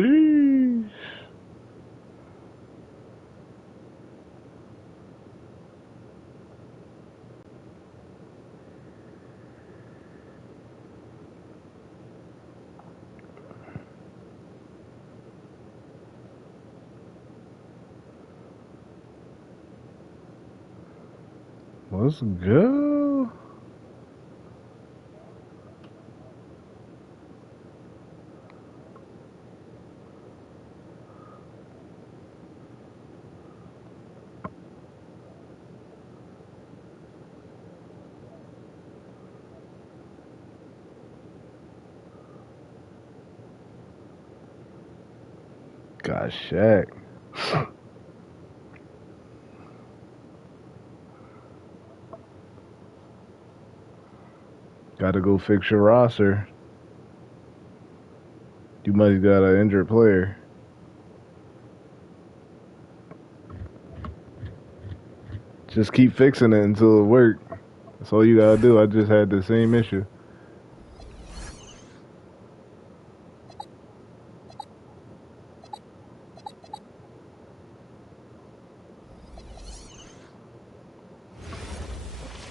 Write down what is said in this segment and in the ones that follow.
Sheesh. Let's go. Got Shaq. Gotta go fix your roster. You must have got an injured player. Just keep fixing it until it works. That's all you gotta do. I just had the same issue.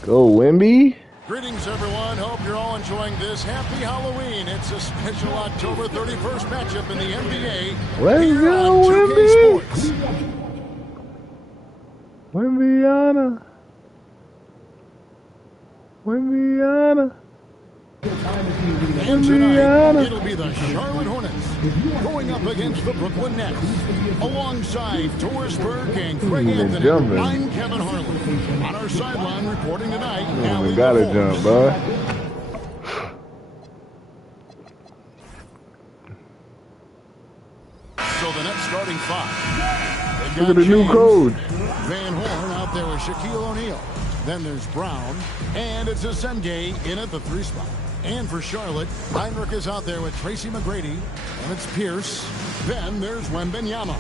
Go, Wemby. Greetings, everyone. Hope you're all enjoying this. Happy Halloween. It's a special October 31st matchup in the NBA. Let's go, Wemby. Wembyana. Wembyana. And tonight, it'll be the Charlotte Hornets going up against the Brooklyn Nets. Alongside Torsberg and Craig Anthony, I'm Kevin Harlan. On our sideline reporting tonight, we gotta jump, bud. So the Nets starting five. Look at the new coach. Van Horn out there with Shaquille O'Neal. Then there's Brown, and it's Senge in at the 3 spot. And for Charlotte, Heinrich is out there with Tracy McGrady, and it's Pierce. Then there's Wembenyama.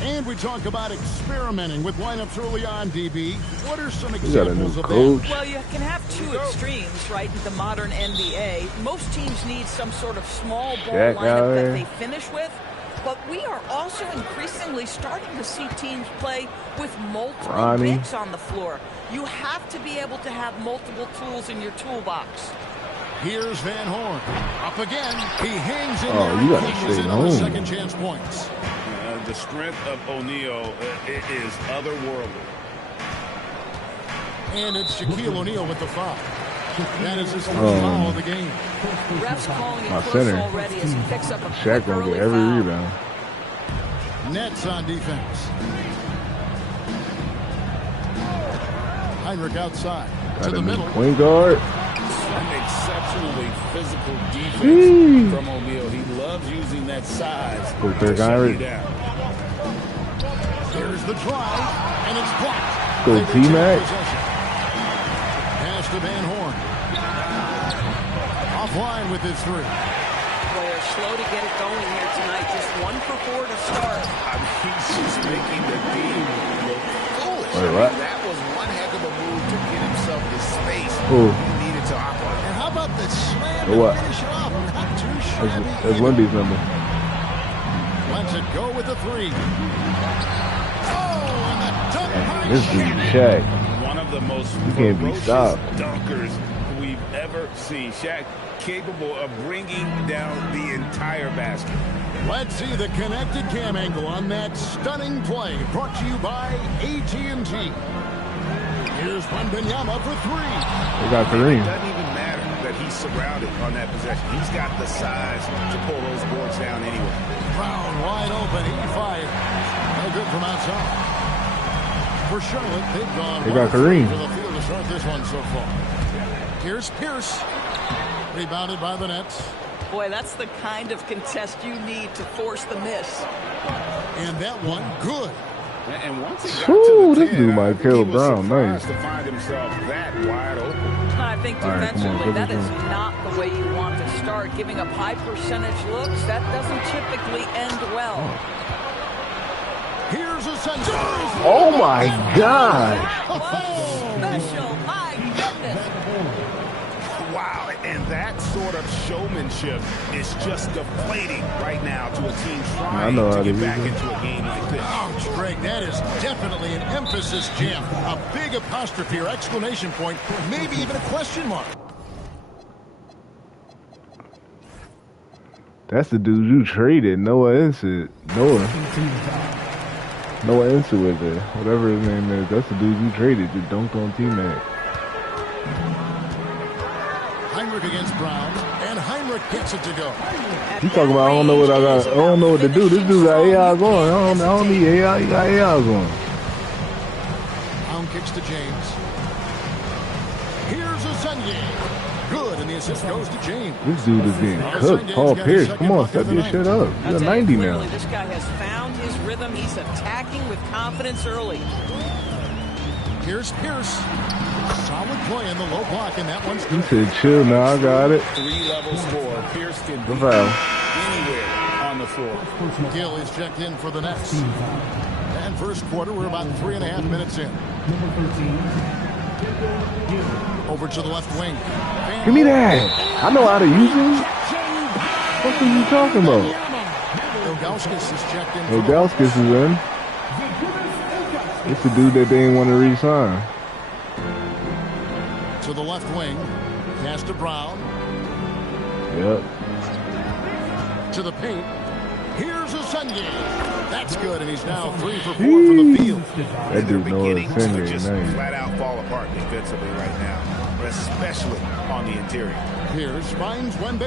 And we talk about experimenting with lineups early on, DB. What are some examples of that? Well, you can have two extremes, right, in the modern NBA. Most teams need some sort of small ball lineup that they finish with. But we are also increasingly starting to see teams play with multiple bigs on the floor. You have to be able to have multiple tools in your toolbox. Here's Van Horn. Up again. He hangs in there. You gotta stay home. Second chance points. The strength of O'Neal is otherworldly. And it's Shaquille O'Neal with the foul. That is his first foul of the game. Refs calling it close already as he picks up a Shaq gonna get every rebound. Nets on defense. Heinrich outside to the middle. Point guard. An exceptionally physical defense from O'Neal. He loves using that size. Go Craig Heinrich. There's the drive, and it's blocked. Go TMac. Pass to Van Horn. Offline with his 3. Well, they're slow to get it going here tonight. Just 1 for 4 to start. He's just making the team look foolish. That was one heck of a move to get himself the space he needed to operate. And how about the slam to finish it off? Not too shabby. That's Wemby's number. Lets it go with the 3. Oh, and the dunk. This dude, Shaq. One of the most ferocious dunkers we've ever seen. Shaq capable of bringing down the entire basket. Let's see the connected cam angle on that stunning play. Brought to you by AT&T. Here's Wembenyama for 3. They got Kareem. It doesn't even matter that he's surrounded on that possession. He's got the size to pull those boards down anyway. Brown wide open. He fired. No good from outside. For Charlotte, they've gone they got Kareem for the field to start this one so far. Here's Pierce. Rebounded by the Nets. Boy, that's the kind of contest you need to force the miss. And that one, good. And once he got to the 10, this dude might kill Brown. Nice. To find himself that wide open. I think defensively, that is not the way you want to start. Giving up high percentage looks, that doesn't typically end well. Here's a center. Oh my God! Special, my goodness! Wow, and that sort of showmanship is just deflating right now to a team trying to get back into a game like this. Ouch, Greg, that is definitely an emphasis jam. A big apostrophe or exclamation point, maybe even a question mark. That's the dude you traded, Noah Insett. Noah Insett with it. Whatever his name is. That's the dude you traded that dunked on TMac. Heinrich against Brown, and Heinrich gets it to go. You talking about I don't know what I got. I don't know what to do. This dude got AI going. I don't need AI. He got AI going. Brown kicks to James. Here's a Sunday. Good, and the assist goes to James. This dude is getting cooked. Paul Pierce, come on, step your shit up. You're 90 now. This guy has found his rhythm. He's attacking with confidence early. Here's Pierce. Solid play in the low block, and that one's He good. said, chill now, I got it. 3 levels score. Pierce can be foul. anywhere on the floor. Gill is checked in for the Nets. And first quarter, we're about 3.5 minutes in. Over to the left wing. Give me that. I know how to use it. What are you talking about? Ilgauskas is checked in. Ilgauskas is in. It's the dude that they didn't want to re-sign. To the left wing. Pass to Brown. Yep. To the paint. Here's a Sunday. That's good, and he's now 3 for 4 from the field. That dude knows Beginning to just name. flat out fall apart defensively right now, but especially on the interior. Pierce finds Wemby.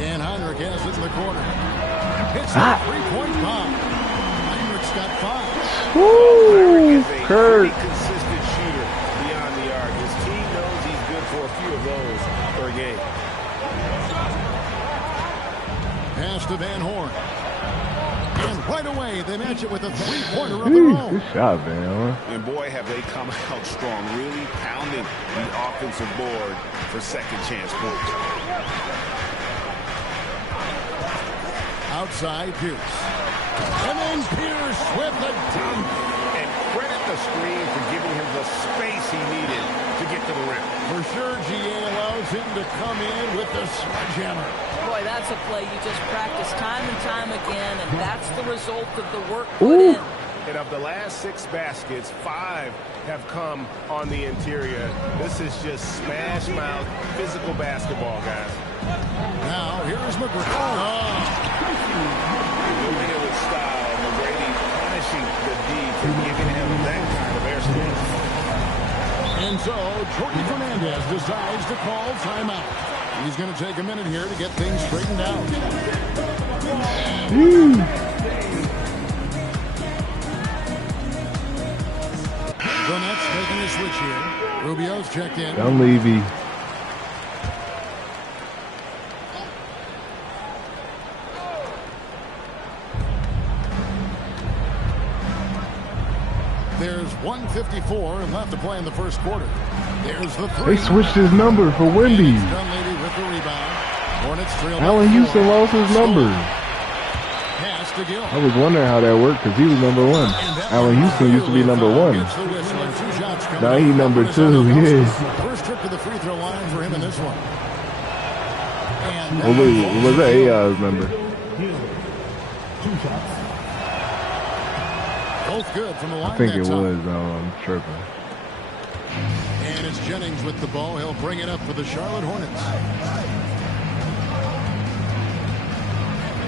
And Heinrich has it in the corner. Hits the three-point bomb. Heinrich's got 5. Woo! Is a Kurt. pretty consistent shooter beyond the arc. His team knows he's good for a few of those per game. Pass to Van Horn. And right away, they match it with a three-pointer of their own. Good shot, man. And boy, have they come out strong, really pounding the offensive board for second chance points. Outside, Pierce. And then Pierce with the dunk. And credit the screen for giving him the space he needed to get to the rim. For sure, GA allows him to come in with the sledgehammer. Boy, that's a play you just practice time and time again, and that's the result of the work put in. And of the last 6 baskets, 5 have come on the interior. This is just smash mouth physical basketball, guys. Now, here's McGrady. Doing it with style. McGrady punishing the D for giving him that kind of airspace. And so, Jordan Fernandez decides to call timeout. He's going to take a minute here to get things straightened out. The Nets making a switch here. Rubio's checked in. Young Levy. There's 1:54 left to play in the first quarter. There's the three. They switched his number for Wemby. Dunleavy with the rebound. Hornets trail. Allen Houston lost his number. Pass to Gill. I was wondering how that worked because he was number 1. Allen Houston used to be number 1. Now he number 2, yeah. First trip to the free throw line for him in this one. And What was that AI's number? both good from the line. I think that it time. was tripping. And it's Jennings with the ball. He'll bring it up for the Charlotte Hornets.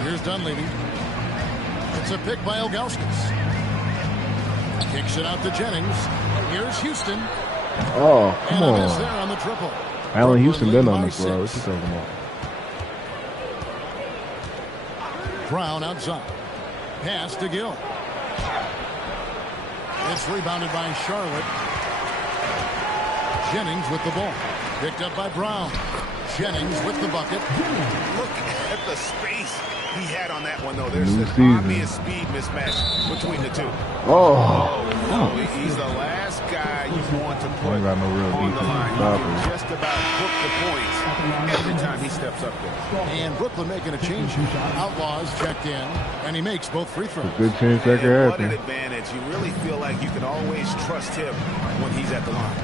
Here's Dunleavy. It's a pick by Ilgauskas. Kicks it out to Jennings. Here's Houston. Oh, come And a miss on. there on the triple. Allen Houston been on by the floor. What 6. you talking about? Brown outside. Pass to Gill. It's rebounded by Charlotte. Jennings with the ball. Picked up by Brown. Jennings with the bucket. Look at the space he had on that one, though. There's New an season. obvious speed mismatch between the two. Oh. He's the last guy you want to put Ain't got no real on the defense line. to You stop can him. just about book the points every time he steps up there. And Brooklyn making a change. Outlaws checked in. And he makes both free throws. Good chance that could And what an happen. advantage. You really feel like you can always trust him when he's at the line.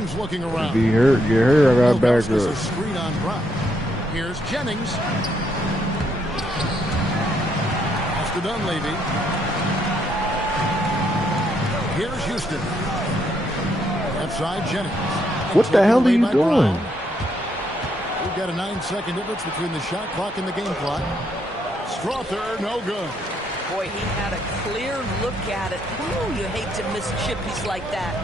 Jennings looking around. If he hurt, get hurt, I got back a up. screen on Brown. Here's Jennings. Pass to Dunleavy. Here's Houston. Left side, Jennings. What the hell are you doing? We've got a 9-second difference between the shot clock and the game clock. Strother, no good. Boy, he had a clear look at it. Ooh, you hate to miss chippies like that.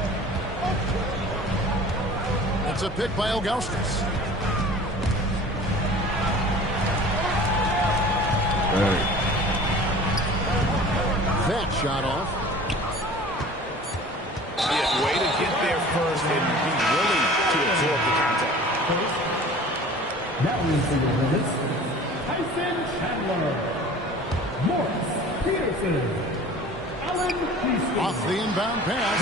It's a pick by Ilgauskas. Right. That shot off. Yeah, way to get there first and be willing to absorb the contact. That means for your limits, Tyson Chandler, Morris Peterson, Alan Houston. Off the inbound pass,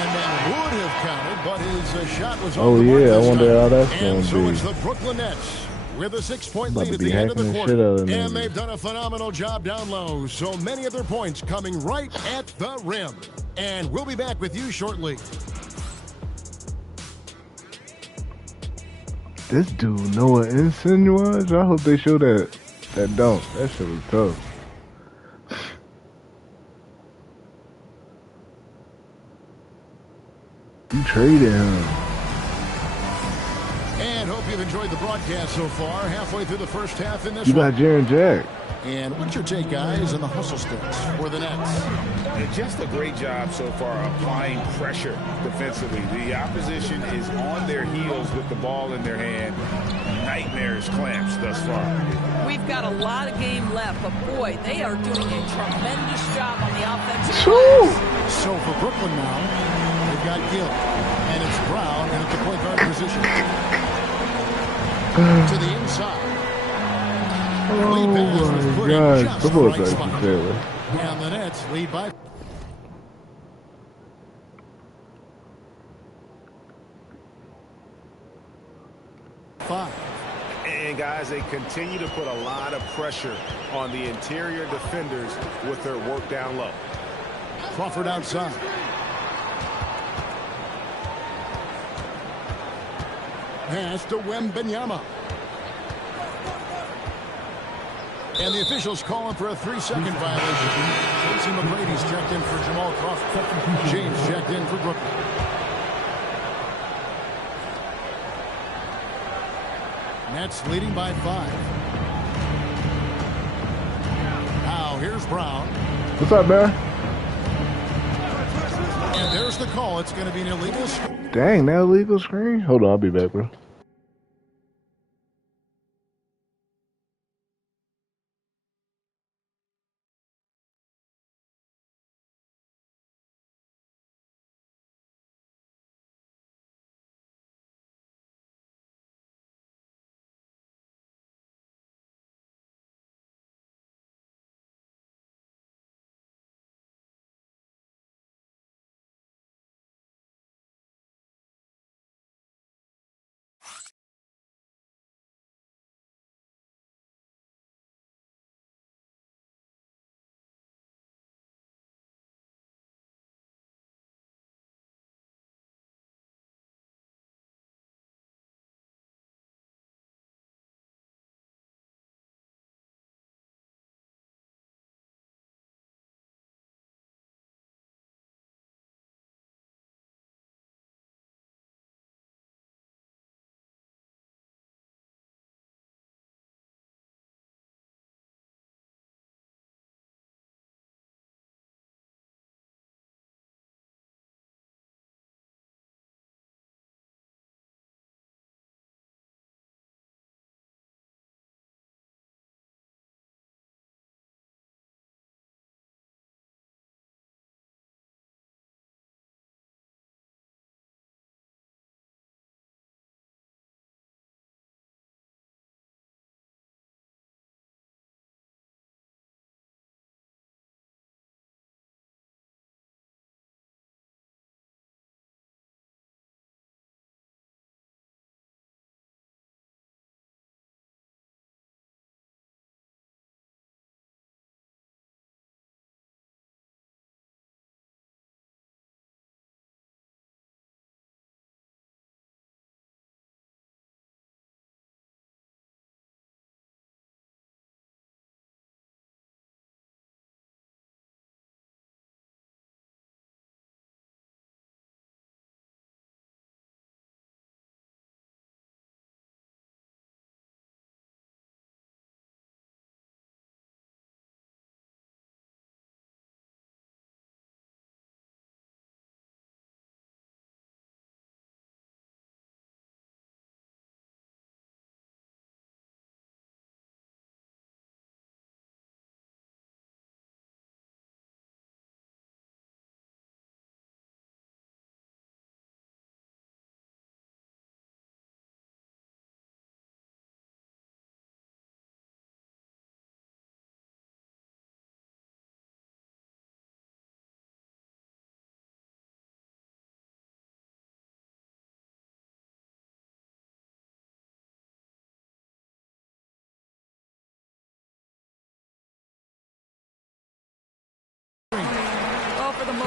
and that would have counted, but his shot was Oh, off the mark yeah, I this wonder time. how that's And going to so be. it's the Brooklyn Nets with a 6-point About lead to at be the end of the hacking the quarter. shit out of them And niggas. they've done a phenomenal job down low. So many of their points coming right at the rim. And we'll be back with you shortly. This dude know what instant was? I hope they show that dunk. That shit was tough. You traded him. And hope you've enjoyed the broadcast so far. Halfway through the first half in this You one. got Jaren Jack. And what's your take, guys, on the hustle sticks for the Nets? And just a great job so far applying pressure defensively. The opposition is on their heels with the ball in their hand. Nightmares clamps thus far. We've got a lot of game left, but boy, they are doing a tremendous job on the offensive glass. So for Brooklyn now, they've got Gill, and it's Brown, and at the point guard position. To the inside. Oh my God. Come on, Tyson Taylor. And the Nets lead by 5. And guys, they continue to put a lot of pressure on the interior defenders with their work down low. Crawford outside. Pass to Wemby. And the officials calling for a 3-second violation. Tracy McGrady's checked in for Jamal Crawford. James checked in for Brooklyn. Nets leading by 5. Now here's Brown. What's up, man? And there's the call. It's going to be an illegal screen. Dang, that illegal screen? Hold on, I'll be back, bro.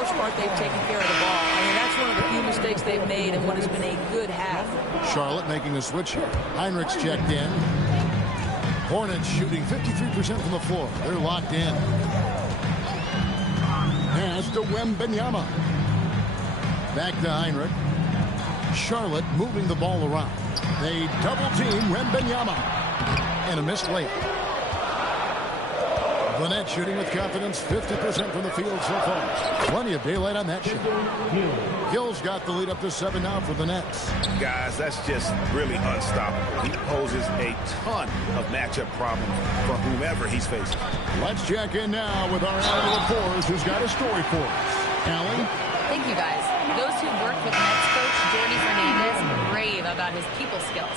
most part, they've taken care of the ball. I mean, that's one of the few mistakes they've made in what has been a good half. Charlotte making a switch here. Heinrich's checked in. Hornets shooting 53% from the floor. They're locked in. Pass to Wemby. Back to Heinrich. Charlotte moving the ball around. They double team Wemby. And a missed layup. Lynette shooting with confidence, 50% from the field so far. Plenty of daylight on that shot. Hill's got the lead up to 7 now for the Nets. Guys, that's just really unstoppable. He poses a ton of matchup problems for whomever he's facing. Let's check in now with our RNL26, who's got a story for us. Allie? Thank you, guys. Those who worked with Nets coach Jordy Fernandez rave about his people skills.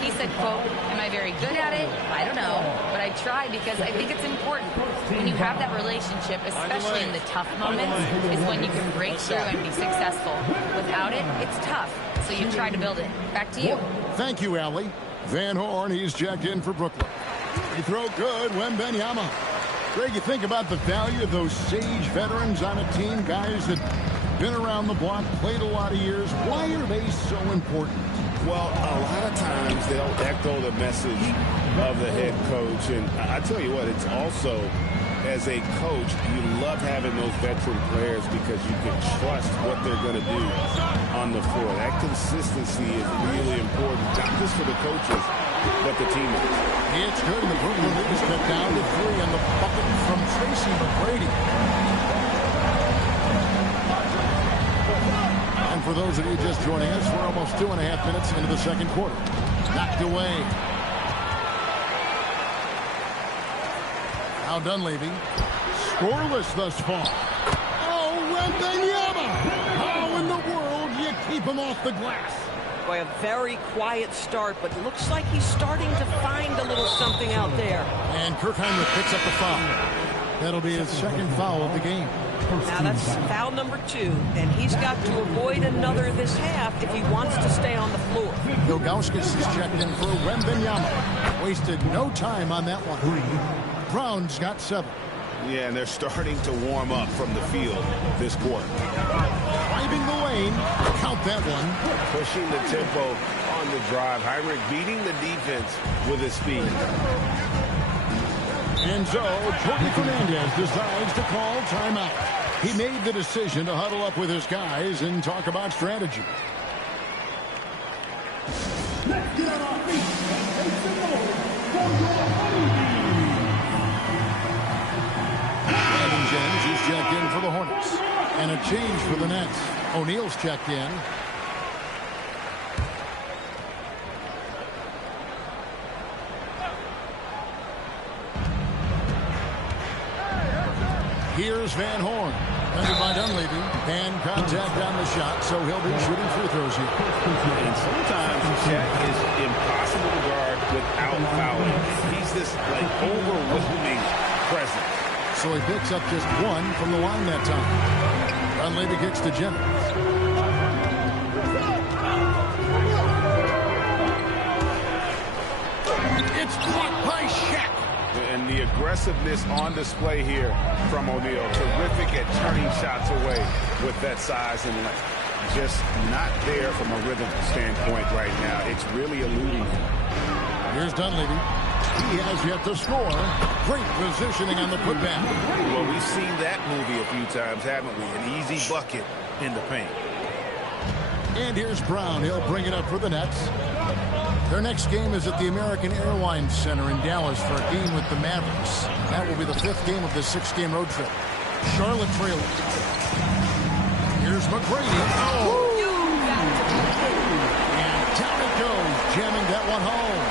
He said, quote, "Am I very good at it? I don't know, but I try because I think it's important. When you have that relationship, especially in the tough moments, is when you can break through and be successful. Without it, it's tough, so you try to build it." Back to you. Thank you, Allie. Van Horn, he's checked in for Brooklyn. Free throw good, Wemby. Greg, you think about the value of those sage veterans on a team, guys that been around the block, played a lot of years. Why are they so important? Well, a lot of times they'll echo the message of the head coach. And I tell you what, it's also, as a coach, you love having those veteran players because you can trust what they're going to do on the floor. That consistency is really important, not just for the coaches, but the teammates. It's good. The Brooklyn Leaders cut down to 3 on the bucket from Tracy McGrady. And for those of you just joining us, we're almost 2.5 minutes into the second quarter. Knocked away. Now Dunleavy. Scoreless thus far. Oh, Wemby! How in the world do you keep him off the glass? Boy, a very quiet start, but looks like he's starting to find a little something out there. And Kirk Heinrich picks up the foul. That'll be his second foul of the game. Now that's foul number 2, and he's got to avoid another this half if he wants to stay on the floor. Ilgauskas is checked in for Wemby. Wasted no time on that one. Brown's got 7. Yeah, and they're starting to warm up from the field this quarter. Driving the lane. Count that one. Pushing the tempo on the drive. Heinrich beating the defense with his speed. And so, Jordy Fernandez decides to call timeout. He made the decision to huddle up with his guys and talk about strategy. Let's get on our feet and make some noise for your honeybees. Adam Jennings is checked in for the Hornets. And a change for the Nets. O'Neal's checked in. Here's Van Horn. Under by Dunleavy. And contact on the shot, so he'll be shooting free throws here. And sometimes Shaq is impossible to guard without fouling. He's this like overwhelming presence. So he picks up just 1 from the line that time. Dunleavy kicks to Jennings. It's blocked by Shaq. And the aggressiveness on display here from O'Neal. Terrific at turning shots away with that size and length. Just not there from a rhythm standpoint right now. It's really eluding him. Here's Dunleavy. He has yet to score. Great positioning on the putback. Well, we've seen that movie a few times, haven't we? An easy bucket in the paint. And here's Brown. He'll bring it up for the Nets. Their next game is at the American Airlines Center in Dallas for a game with the Mavericks. That will be the 5th game of the 6-game road trip. Charlotte trailing. Here's McGrady. Oh! And down it goes, jamming that one home.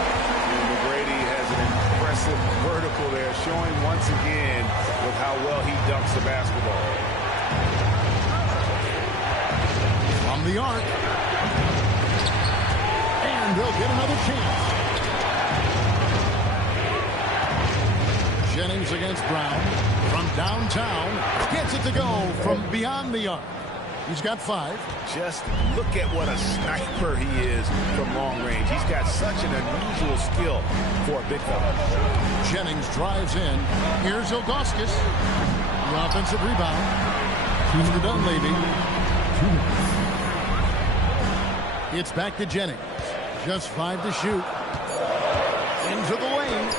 And McGrady has an impressive vertical there, showing once again with how well he dunks the basketball. From the arc. And they'll get another chance. Jennings against Brown. From downtown. Gets it to go from beyond the arc. He's got 5. Just look at what a sniper he is from long range. He's got such an unusual skill for a big fella. Jennings drives in. Here's Ilgauskas. The offensive rebound. After Dunleavy. It's back to Jennings. Just 5 to shoot. Into the lane.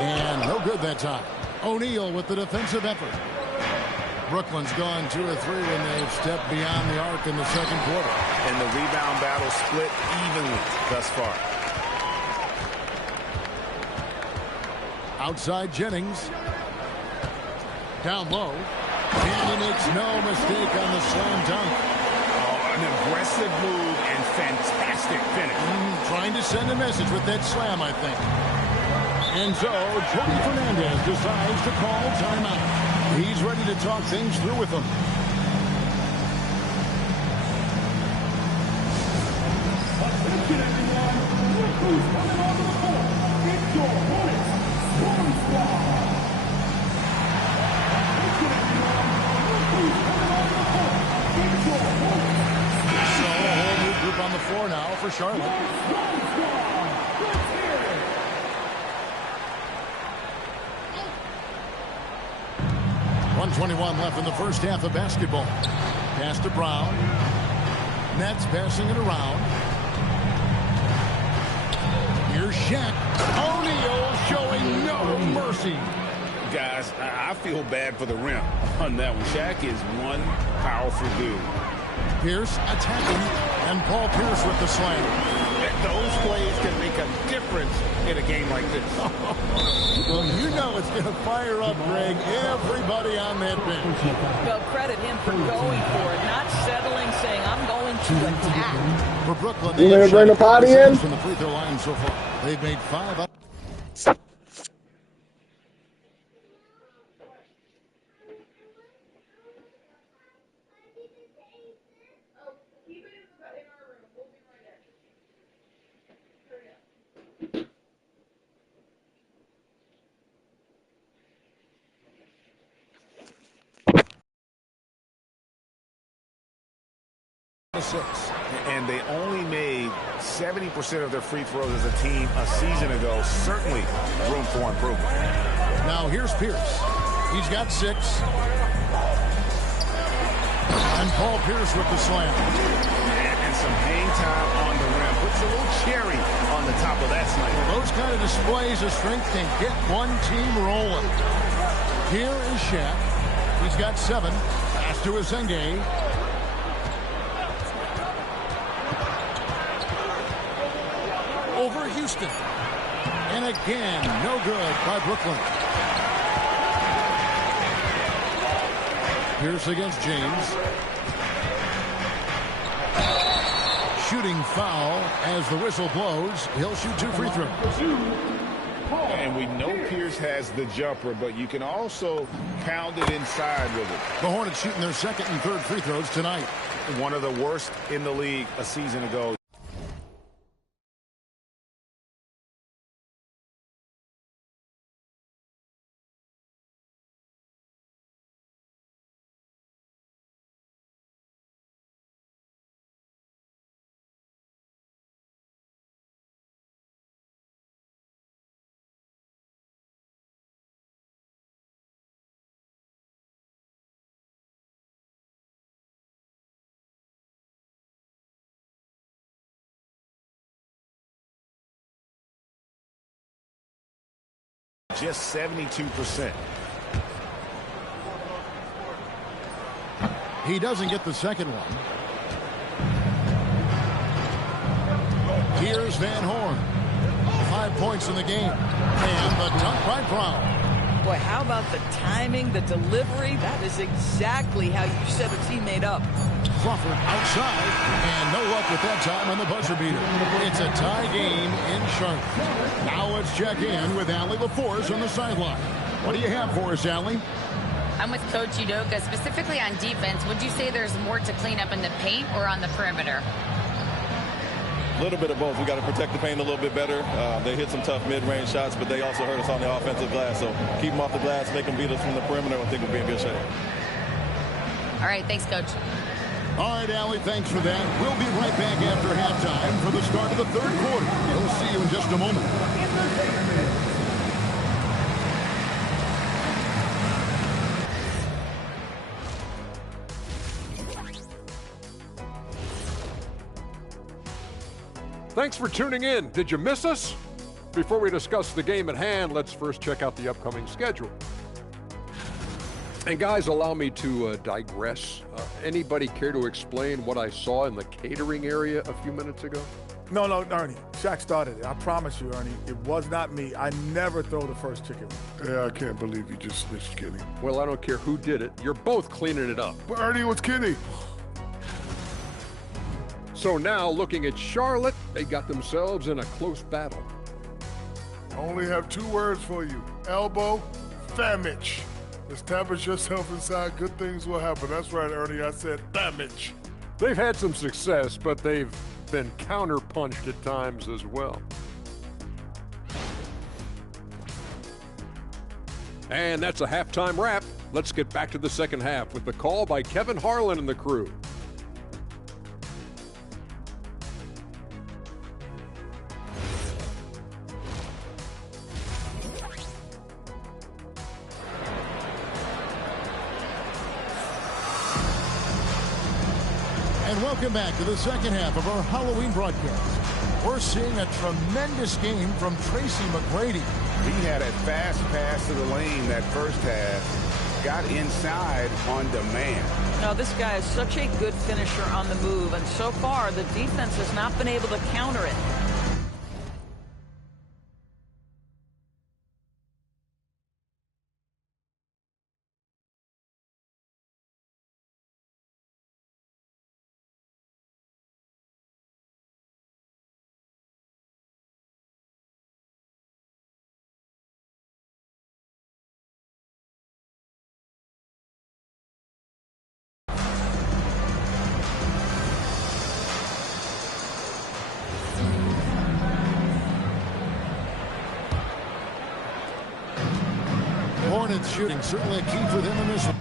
And no good that time. O'Neal with the defensive effort. Brooklyn's gone 2 of 3 when they've stepped beyond the arc in the second quarter. And the rebound battle split evenly thus far. Outside Jennings. Down low. And he makes no mistake on the slam dunk. Oh, an aggressive move and fantastic finish. Trying to send a message with that slam, I think. And so, Jody Fernandez decides to call timeout. He's ready to talk things through with them. Attention, everyone. Look who's coming on the court. It's your Hornets scoring squad. Attention, everyone. Look who's coming on the court. It's your Hornets. So, a whole new group on the floor now for Charlotte. Scoring squad. Let's hear it. 1:21 left in the first half of basketball. Pass to Brown. Nets passing it around. Here's Shaq. O'Neal showing no mercy. Guys, I feel bad for the rim on that one. Shaq is one powerful dude. Pierce attacking, and Paul Pierce with the slam. Those plays can make a difference in a game like this. Well, you know it's going to fire up, Greg, everybody on that bench. Well, credit him for going for it, not settling, saying, I'm going to attack. For Brooklyn, You gonna bring the party in? from the free throw line so far. They've made 5 up. And they only made 70% of their free throws as a team a season ago. Certainly room for improvement. Now here's Pierce. He's got 6. And Paul Pierce with the slam. And some hang time on the rim. Puts a little cherry on the top of that sniper. Those kind of displays of strength can get one team rolling. Here is Shaq. He's got 7. Pass to Azenge. Over Houston. And again, no good by Brooklyn. Pierce against James. Shooting foul as the whistle blows. He'll shoot 2 free throws. And we know Pierce has the jumper, but you can also pound it inside with it. The Hornets shooting their 2nd and 3rd free throws tonight. One of the worst in the league a season ago. Just 72%. He doesn't get the second one. Here's Van Horn. 5 points in the game. And the dunk by Brown. Boy, how about the timing, the delivery? That is exactly how you set a teammate up. Crawford outside. And no luck with that time on the buzzer beater. It's a tie game in Charlotte. Now let's check in with Allie LaForce on the sideline. What do you have for us, Allie? I'm with Coach Udoka. Specifically on defense, would you say there's more to clean up in the paint or on the perimeter? A little bit of both. We got to protect the paint a little bit better. They hit some tough mid-range shots, but they also hurt us on the offensive glass. So keep them off the glass, make them beat us from the perimeter. I think we'll be in good shape. All right, thanks, Coach. All right, Allie, thanks for that. We'll be right back after halftime for the start of the 3rd quarter. We'll see you in just a moment. Thanks for tuning in. Did you miss us? Before we discuss the game at hand, let's first check out the upcoming schedule. And guys, allow me to digress. Anybody care to explain what I saw in the catering area a few minutes ago? No, Ernie. Shaq started it. I promise you, Ernie. It was not me. I never throw the first chicken. Yeah, I can't believe you just snitched Kenny. Well, I don't care who did it. You're both cleaning it up. But Ernie was Kenny. So now, looking at Charlotte, they got themselves in a close battle. I only have 2 words for you. Elbow, damage. Establish yourself inside, good things will happen. That's right, Ernie, I said damage. They've had some success, but they've been counter-punched at times as well. And that's a halftime wrap. Let's get back to the second half with the call by Kevin Harlan and the crew. And welcome back to the second half of our Halloween broadcast. We're seeing a tremendous game from Tracy McGrady. He had a fast pass to the lane that first half, got inside on demand. Now, this guy is such a good finisher on the move, and so far the defense has not been able to counter it. Hornets shooting certainly a key for them in this one.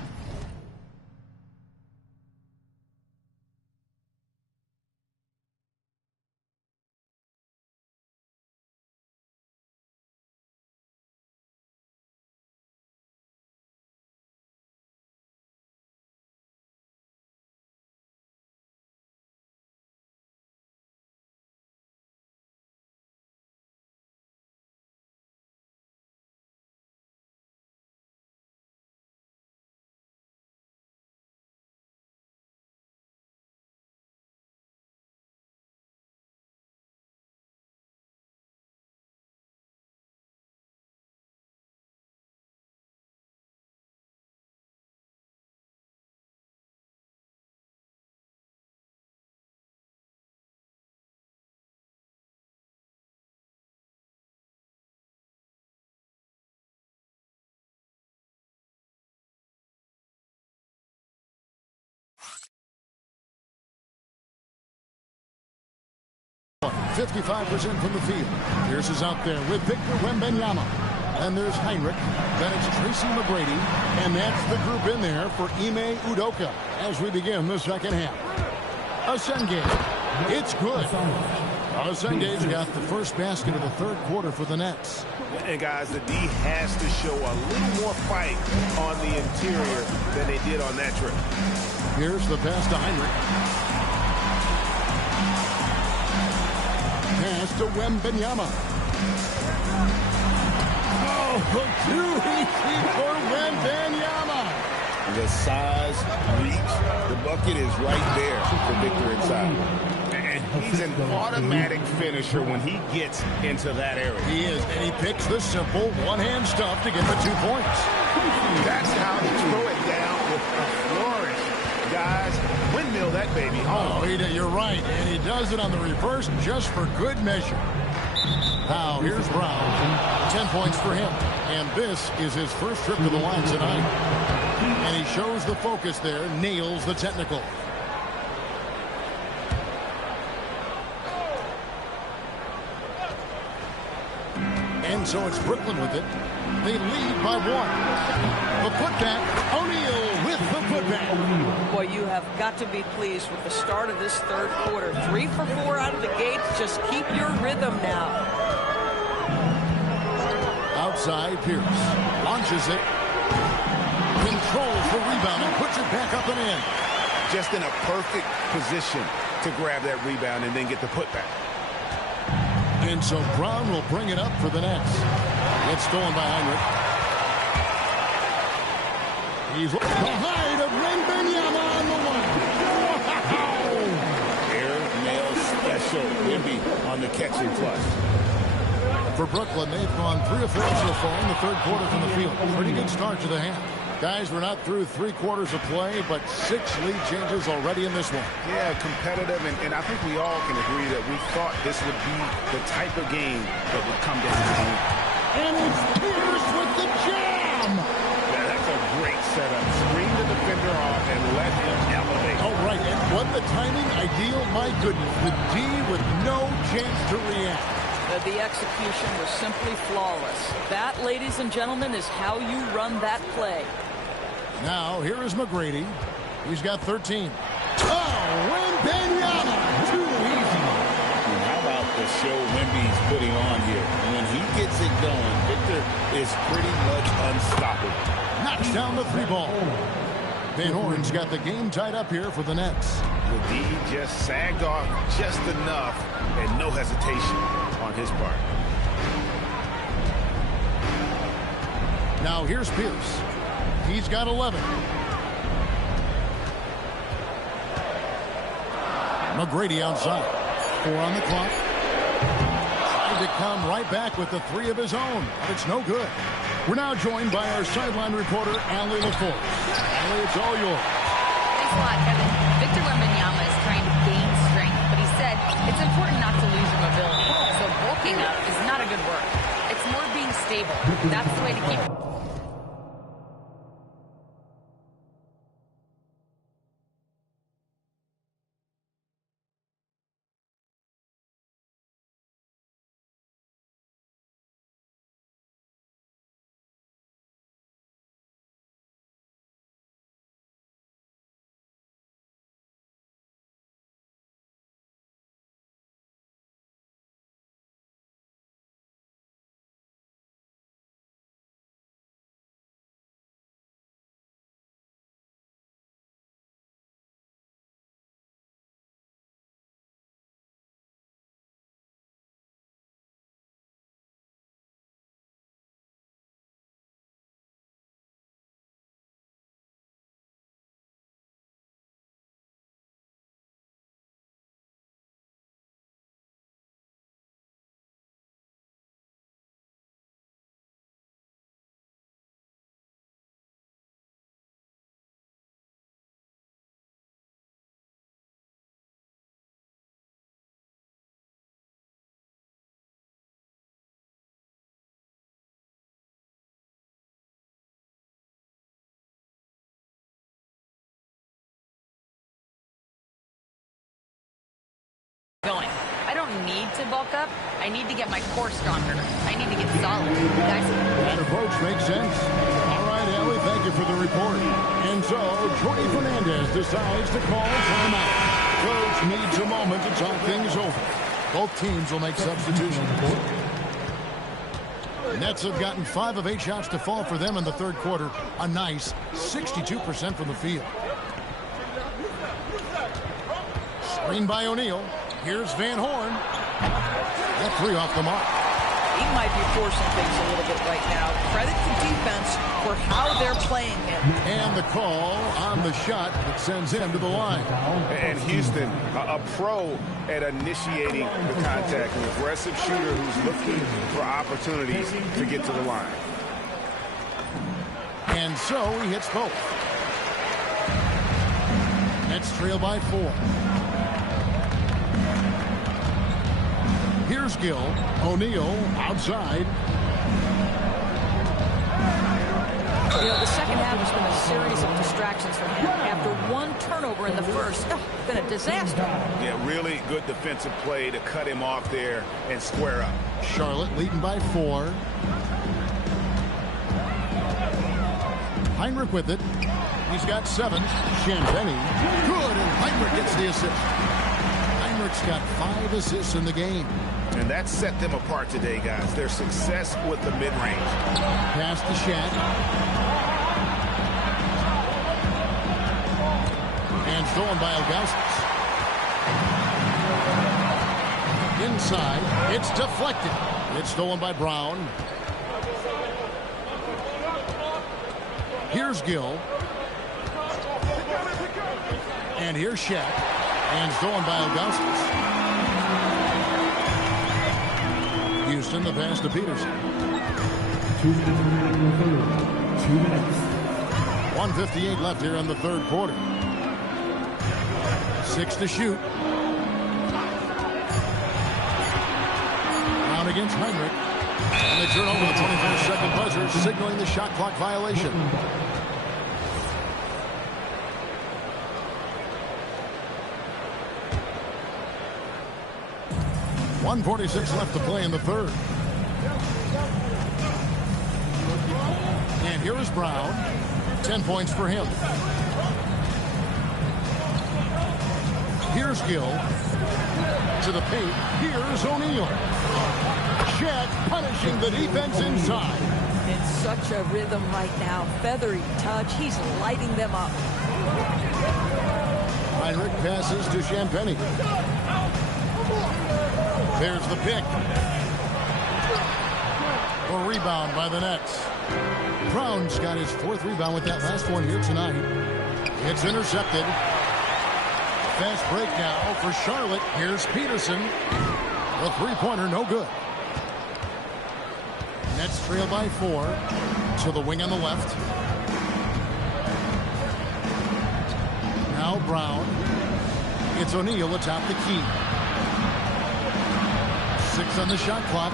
One, 55% from the field. Pierce is out there with Victor Wembanyama. And there's Heinrich. Then it's Tracy McGrady. And that's the group in there for Ime Udoka as we begin the second half. Asenge. It's good. Asenge's got the first basket of the third quarter for the Nets. And guys, the D has to show a little more fight on the interior than they did on that trip. Here's the pass to Heinrich. Pass to Wembanyama. Oh, too easy for Wembanyama. The size, reach, the bucket is right there for Victor inside. And he's an automatic finisher when he gets into that area. He is, and he picks the simple one-hand stuff to get the 2 points. That's how to throw it down with a flourish. Guys, windmill that baby home. Oh, you're right, and he does it on the reverse just for good measure. Now, here's Brown. 10 points for him. And this is his first trip to the line tonight. And he shows the focus there, nails the technical. And so it's Brooklyn with it. They lead by 1. The putback, O'Neal with the putback. Boy, you have got to be pleased with the start of this third quarter. 3 for 4 out of the gate. Just keep your rhythm now. Outside, Pierce launches it. Controls the rebound and puts it back up and in. Just in a perfect position to grab that rebound and then get the putback. And so Brown will bring it up for the Nets. It's stolen by Heinrich. He's the height of Wemby on the one. Wow! Air special. Wemby on the catching flush. For Brooklyn, they've gone 3 of 4 so far in the third quarter from the field. Pretty good start to the half. Guys, we're not through 3 quarters of play, but 6 lead changes already in this one. Yeah, competitive, and I think we all can agree that we thought this would be the type of game that would come down to the end. And it's Pierce with the jam! Yeah, that's a great setup. Screen the defender off and let him elevate. Oh, right, and what the timing ideal, my goodness. The D with no chance to react. The execution was simply flawless. That, ladies and gentlemen, is how you run that play. Now, here is McGrady. He's got 13. Oh, Wembanyama! Too easy. How about the show Wemby's putting on here? When he gets it going, Victor is pretty much unstoppable. Knocks down the 3-ball. Van Horn's got the game tied up here for the Nets. The D just sagged off just enough and no hesitation on his part. Now here's Pierce. He's got 11. McGrady outside. 4 on the clock. Trying to come right back with the 3 of his own, but it's no good. We're now joined by our sideline reporter, Allie LaForce. Allie, it's all yours. Thanks a lot, Kevin. Victor Wembanyama is trying to gain strength, but he said it's important not to lose your mobility. So bulking up is not a good word. It's more being stable. That's the way to keep it. Going. I don't need to bulk up. I need to get my core stronger. I need to get solid. Guys? That approach makes sense. All right, Allie, thank you for the report. And so, Jordy Fernandez decides to call a timeout. Coach needs a moment to talk things over. Both teams will make substitutions. Nets have gotten 5 of 8 shots to fall for them in the third quarter. A nice 62% from the field. Screen by O'Neal. Here's Van Horn. That 3 off the mark. He might be forcing things a little bit right now. Credit to defense for how they're playing him. And the call on the shot that sends him to the line. And Houston, a pro at initiating the contact, an aggressive shooter who's looking for opportunities to get to the line. And so he hits both. Nets trail by 4. Here's Gill. O'Neal outside. You know, the second half has been a series of distractions for him. After 1 turnover in the first, it's been a disaster. Yeah, really good defensive play to cut him off there and square up. Charlotte leading by 4. Heinrich with it. He's got 7. Champagny. Good, and Heinrich gets the assist. Heinrich's got 5 assists in the game. And that set them apart today, guys. Their success with the mid-range. Pass to Shaq. And stolen by Ilgauskas. Inside. It's deflected. It's stolen by Brown. Here's Gill. And here's Shaq. And stolen by Augustus. Houston, the pass to Peterson. 2 minutes remaining in the third. 2 minutes. 1:58 left here in the third quarter. 6 to shoot. Brown against Heinrich. And they turn over the 24-second buzzer, signaling the shot clock violation. .146 left to play in the third. And here is Brown. 10 points for him. Here's Gill. To the paint. Here's O'Neal. Shaq punishing the defense inside. In such a rhythm right now. Feathery touch. He's lighting them up. Heinrich passes to Champagny. There's the pick. A rebound by the Nets. Brown's got his 4th rebound with that last one here tonight. It's intercepted. Fast break now for Charlotte. Here's Peterson. The three-pointer, no good. Nets trail by 4 to the wing on the left. Now Brown. It's O'Neal atop the key. 6 on the shot clock.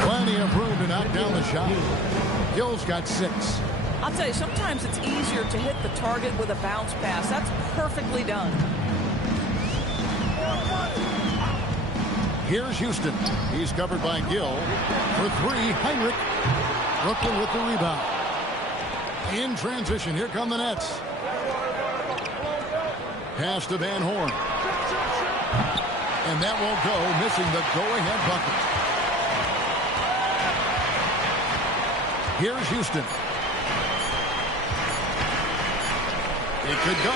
Plenty of room to knock down the shot. Gill's got 6. I'll tell you, sometimes it's easier to hit the target with a bounce pass. That's perfectly done. Here's Houston. He's covered by Gill. For 3, Heinrich. Brooklyn with the rebound. In transition, here come the Nets. Pass to Van Horn. And that won't go, missing the go-ahead bucket. Here's Houston. It could go.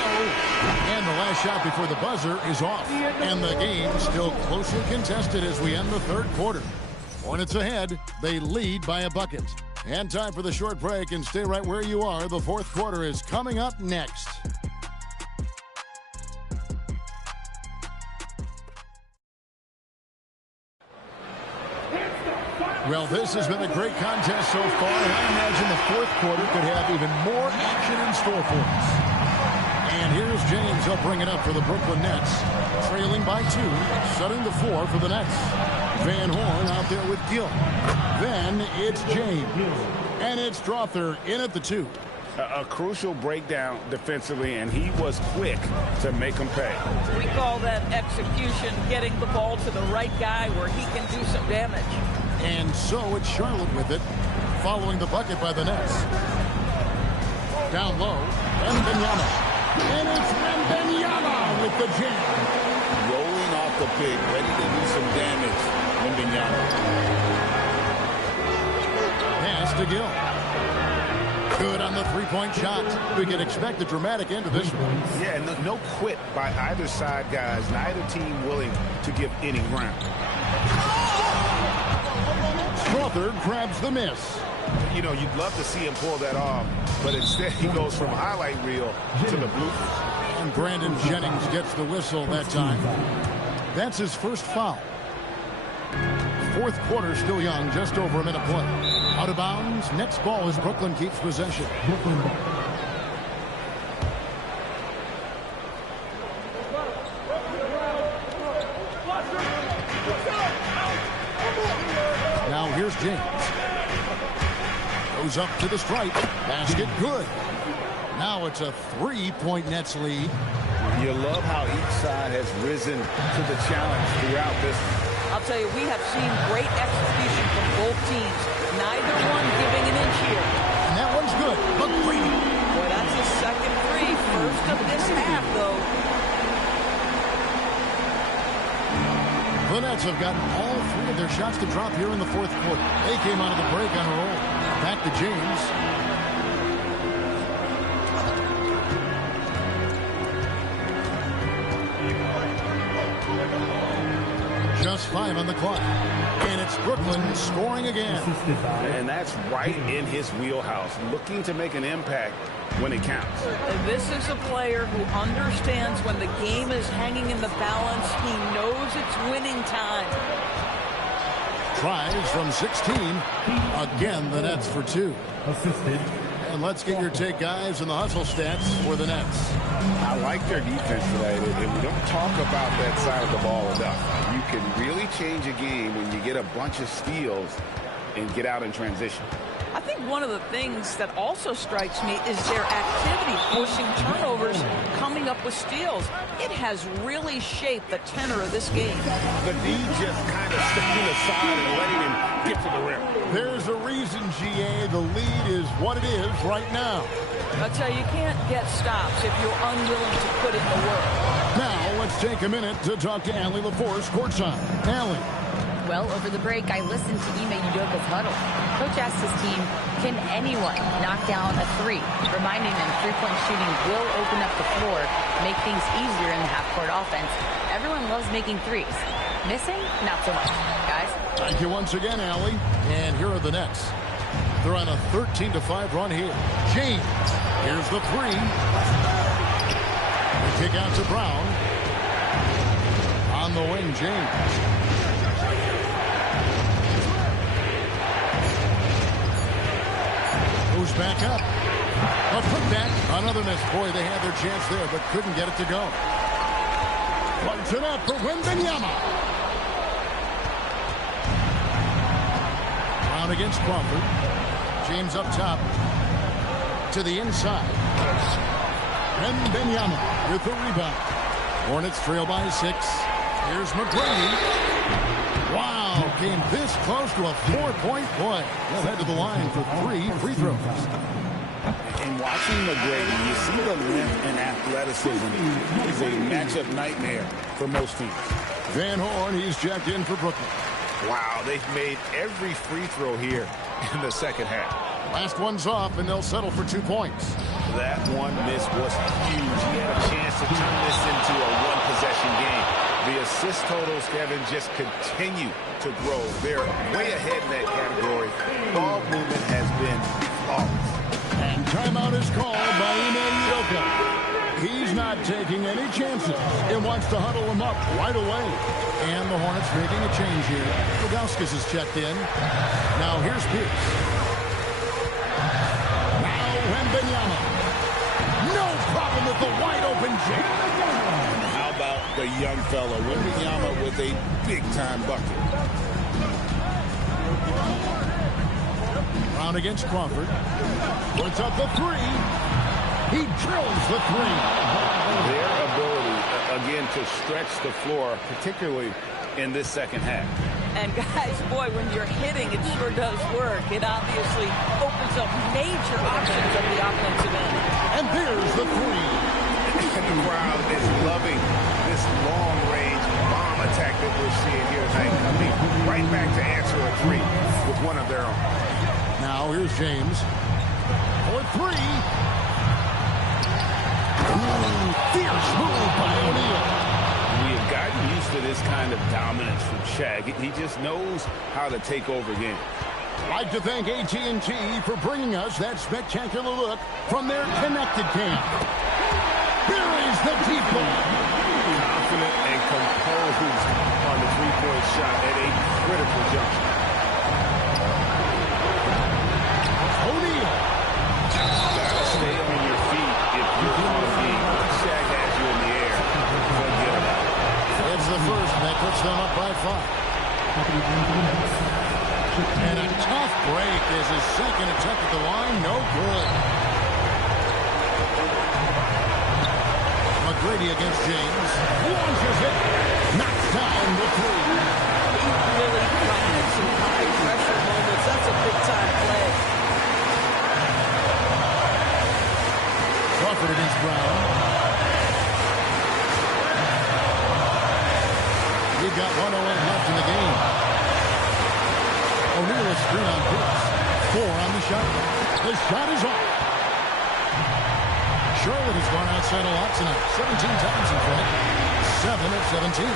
And the last shot before the buzzer is off. And the game still closely contested as we end the third quarter. Hornets ahead. They lead by a bucket. And time for the short break, and stay right where you are. The fourth quarter is coming up next. Well, this has been a great contest so far, and I imagine the fourth quarter could have even more action in store for us. And here's James. He'll bring it up for the Brooklyn Nets. Trailing by 2, setting the floor for the Nets. Van Horn out there with Gill. Then it's James. And it's Strother in at the 2. A crucial breakdown defensively, and he was quick to make him pay. We call that execution, getting the ball to the right guy where he can do some damage. And so it's Charlotte with it, following the bucket by the Nets. Down low, Wemby. And it's Wemby with the jam. Rolling off the pick, ready to do some damage. Wemby. Pass to Gill. Good on the three-point shot. We can expect a dramatic end to this one. Yeah, no quit by either side, guys. Neither team willing to give any ground. Strother grabs the miss. You know, you'd love to see him pull that off, but instead he goes from highlight reel to the bloopers. And Brandon Jennings gets the whistle that time. That's his first foul. Fourth quarter still young, just over a minute play. Out of bounds, next ball as Brooklyn keeps possession. Now here's James. Goes up to the stripe. Basket good. Now it's a 3-point Nets lead. You love how each side has risen to the challenge throughout this. I'll tell you, we have seen great execution from both teams. Neither one giving an inch here. And that one's good. McGrady. Boy, that's his second three. First of this half, though. The Nets have gotten all 3 of their shots to drop here in the fourth quarter. They came out of the break on a roll. Back to James. Just 6:05 on the clock. And it's Brooklyn scoring again. And that's right in his wheelhouse, looking to make an impact when it counts. This is a player who understands when the game is hanging in the balance. He knows it's winning time. Tries from 16. Again, the Nets for 2. Assisted. And let's get your take, guys, on the hustle stats for the Nets. I like their defense today, and we don't talk about that side of the ball enough. You can really change a game when you get a bunch of steals and get out in transition. I think one of the things that also strikes me is their activity, forcing turnovers, coming up with steals. It has really shaped the tenor of this game. The D just kind of stepping aside and letting him get to the rim. There's a reason, GA, the lead is what it is right now. I'll tell you, you can't get stops if you're unwilling to put in the work. Now, let's take a minute to talk to Allie LaForce, courtside. Allie. Well, over the break, I listened to Ime Udoka's huddle. Coach asked his team, can anyone knock down a three? Reminding them three-point shooting will open up the floor, make things easier in the half-court offense. Everyone loves making threes. Missing? Not so much. Guys? Thank you once again, Allie. And here are the Nets. They're on a 13-5 run here. James. Here's the three. The kick out to Brown. On the wing, James. Goes back up. A putback. Another miss. Boy, they had their chance there, but couldn't get it to go. Lights it up for Wemby. Brown against Crawford. James up top. To the inside. Wemby with the rebound. Hornets trail by 6. Here's McGrady. Wow, came this close to a 4-point play. They'll head to the line for 3 free throws. And watching McGrady, you see the length and athleticism is a matchup nightmare for most teams. Van Horn, he's checked in for Brooklyn. Wow, they've made every free throw here in the second half. Last one's off, and they'll settle for 2 points. That one miss was huge. He had a chance to turn this into a one-possession game. The assist totals, Kevin, just continue to grow. They're way ahead in that category. Ball movement has been flawless. And timeout is called by Ime Udoka. He's not taking any chances and wants to huddle him up right away. And the Hornets making a change here. Ilgauskas is checked in. Now here's Pierce. Now Wembanyama. No problem with the wide-open jam. How about the young fella, Wemby with a big-time bucket. Brown against Crawford. Puts up the three. He drills the three. Their ability, again, to stretch the floor, particularly in this second half. And guys, boy, when you're hitting, it sure does work. It obviously opens up major options at the offensive end. And there's the three. And the crowd is loving this long-range bomb attack that we're seeing here tonight. Coming right back to answer a three with one of their own. Now here's James. For three. Ooh, fierce move by O'Neal. We have gotten used to this kind of dominance from Shaq. He just knows how to take over games. I'd like to thank AT&T for bringing us that spectacular look from their connected camp. Here is the deep ball. Confident and composed on the three-point shot at a critical juncture. O'Neal. Gotta stay on your feet if you're on the game. Shaq has you in the air. Forget about it. It's the first that puts them up by 5. And a tough break is his second attempt at the line. No good. McGrady against James. Launches it. Knocks down the three. He really finds some high-pressure moments. That's a big-time play. Crawford against Brown. We've got 1:08 left in the game. O'Neal a screen on Pierce. 4 on the shot. The shot is off. Charlotte has gone outside a lot tonight. 17 times in front. 7 of 17.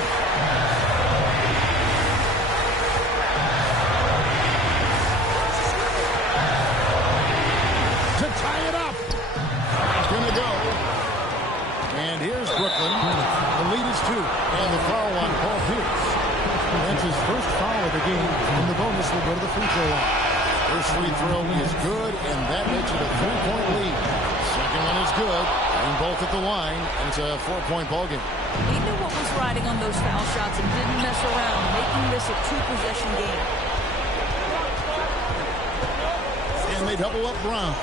tie it up. It's going to go. And here's Brooklyn. The lead is 2. And the foul on Paul Pierce. That's his first foul of the game. And the bonus will go to the free throw line. First free throw is good, and that makes it a 3-point lead. Second one is good, and both at the line, and it's a 4-point ball game. He knew what was riding on those foul shots and didn't mess around, making this a 2-possession game. And they double up Brown.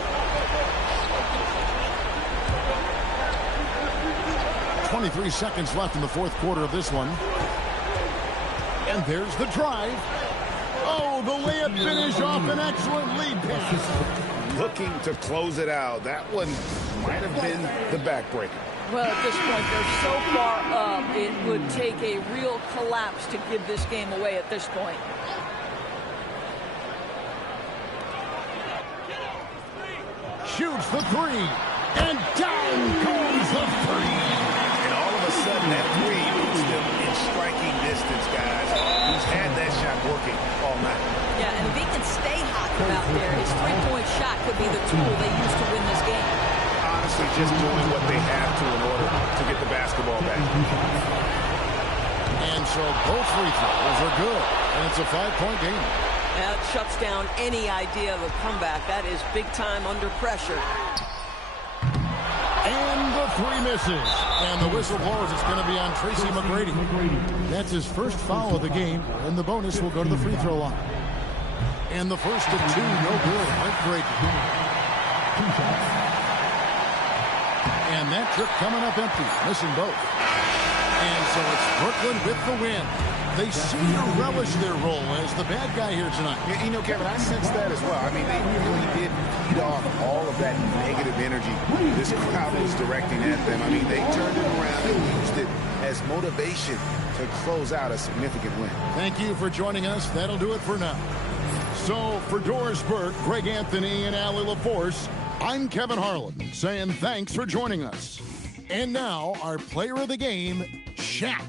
23 seconds left in the fourth quarter of this one. And there's the drive. Oh, the layup finish off an excellent lead pass. Looking to close it out. That one might have been the backbreaker. Well, at this point, they're so far up, it would take a real collapse to give this game away at this point. Shoots the 3, and down goes the 3. And all of a sudden, that 3 puts them in striking distance, guys. He's had that shot working all night. Yeah, and if he can stay hot from out there, his three-point shot could be the tool they use to win this game. Honestly, just doing what they have to in order to get the basketball back. And so both free throws are good, and it's a 5-point game. That shuts down any idea of a comeback. That is big time under pressure. And the 3 misses. And the whistle blows. It's going to be on Tracy McGrady. That's his first foul of the game, and the bonus will go to the free throw line. And the first of 2, no good. Heartbreaking. And that trip coming up empty, missing both. And so it's Brooklyn with the win. They seem to relish their role as the bad guy here tonight. You know, Kevin, I sense that as well. I mean, they really did feed off all of that negative energy this crowd was directing at them. I mean, they turned it around and used it as motivation to close out a significant win. Thank you for joining us. That'll do it for now. So, for Doris Burke, Greg Anthony, and Allie LaForce, I'm Kevin Harlan saying thanks for joining us. And now, our player of the game, Shaq.